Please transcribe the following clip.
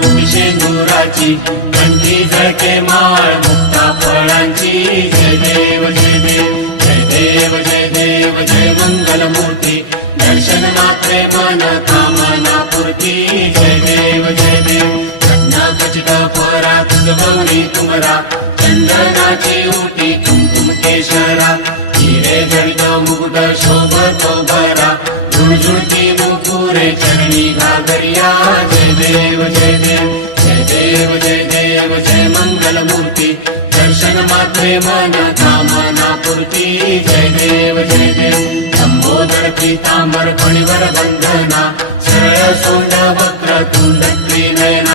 शेंदुराची कंठी झळके माळ मुक्ता फळांची जय देव जय देव जय देव जय देव जय मंगलमूर्ती दर्शन मात्रे मन कामना पूर्ती जय देव जय देव घटना खचित परा तुझ गौरी तुमरा चंदनाची उटी कुमकुम केशरा हिरे जडित मुकुट शोभतो भरा झुळझुळती मुकुरे चरणी घागरिया जय देव जय देव जय देव जय देव जय मंगलमूर्ती दर्शन मात्रे मन कामना पूर्ती जय देव जय देव संबोधन पीतांबर फणीवर बंधना सरळ सोंड वक्र तुंड नयना